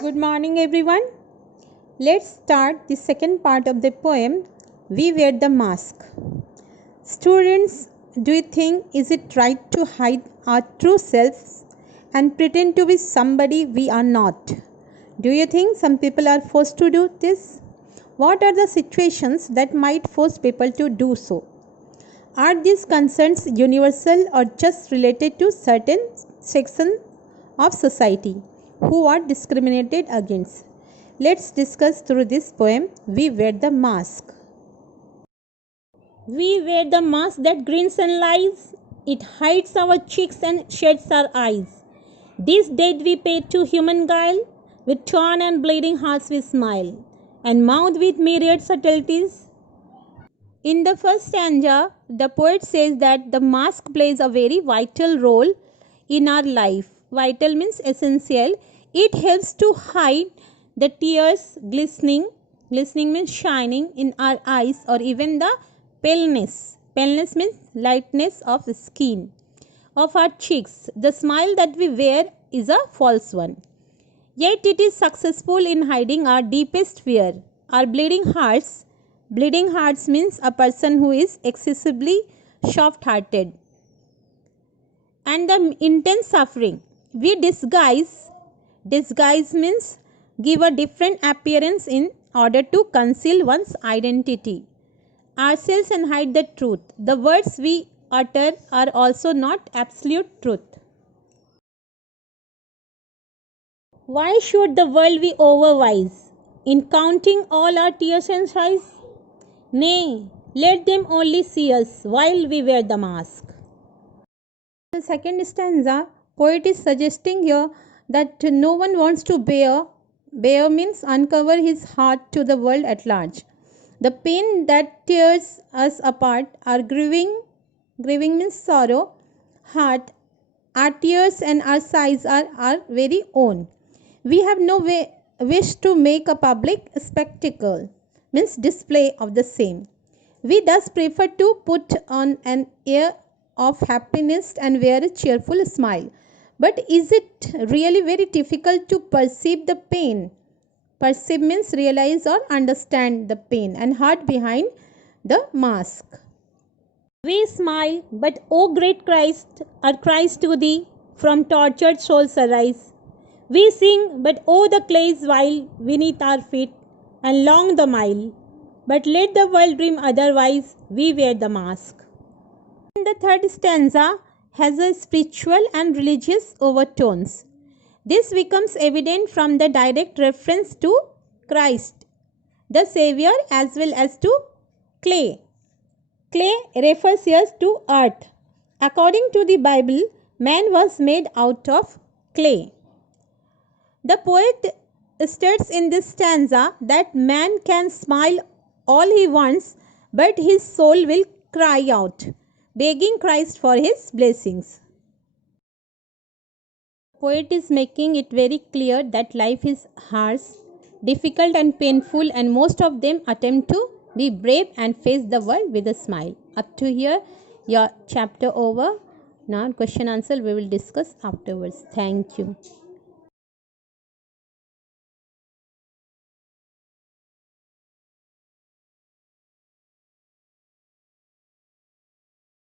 Good morning, everyone. Let's start the second part of the poem, We Wear the Mask. Students, do you think is it right to hide our true selves and pretend to be somebody we are not? Do you think some people are forced to do this? What are the situations that might force people to do so? Are these concerns universal or just related to certain sections of society who are discriminated against? Let's discuss through this poem, We Wear the Mask. We wear the mask that grins and lies. It hides our cheeks and shades our eyes. This deed we pay to human guile. With torn and bleeding hearts we smile, and mouth with myriad subtleties. In the first stanza, the poet says that the mask plays a very vital role in our life. Vital means essential. It helps to hide the tears glistening. Glistening means shining in our eyes, or even the paleness. Paleness means lightness of skin of our cheeks. The smile that we wear is a false one. Yet it is successful in hiding our deepest fear, our bleeding hearts. Bleeding hearts means a person who is excessively soft-hearted. And the intense suffering. We disguise. Disguise means give a different appearance in order to conceal one's identity, ourselves, and hide the truth. The words we utter are also not absolute truth. Why should the world be overwise in counting all our tears and sighs? Nay, let them only see us while we wear the mask. The second stanza, poet is suggesting here that no one wants to bare means uncover his heart to the world at large. The pain that tears us apart, our grieving means sorrow, heart, our tears and our sighs are our very own. We have no wish to make a public spectacle, means display of the same. We thus prefer to put on an air of happiness and wear a cheerful smile. But is it really very difficult to perceive the pain? Perceive means realize or understand the pain and heart behind the mask. We smile, but O great Christ, our cries to thee from tortured souls arise. We sing, but oh the clay is vile beneath our feet, and long the mile. But let the world dream otherwise, we wear the mask. And the third stanza has a spiritual and religious overtones. This becomes evident from the direct reference to Christ, the Savior, as well as to clay. Clay refers here to earth. According to the Bible, man was made out of clay. The poet states in this stanza that man can smile all he wants, but his soul will cry out, begging Christ for his blessings. The poet is making it very clear that life is harsh, difficult and painful, and most of them attempt to be brave and face the world with a smile. Up to here, your chapter over. Now question answer we will discuss afterwards. Thank you.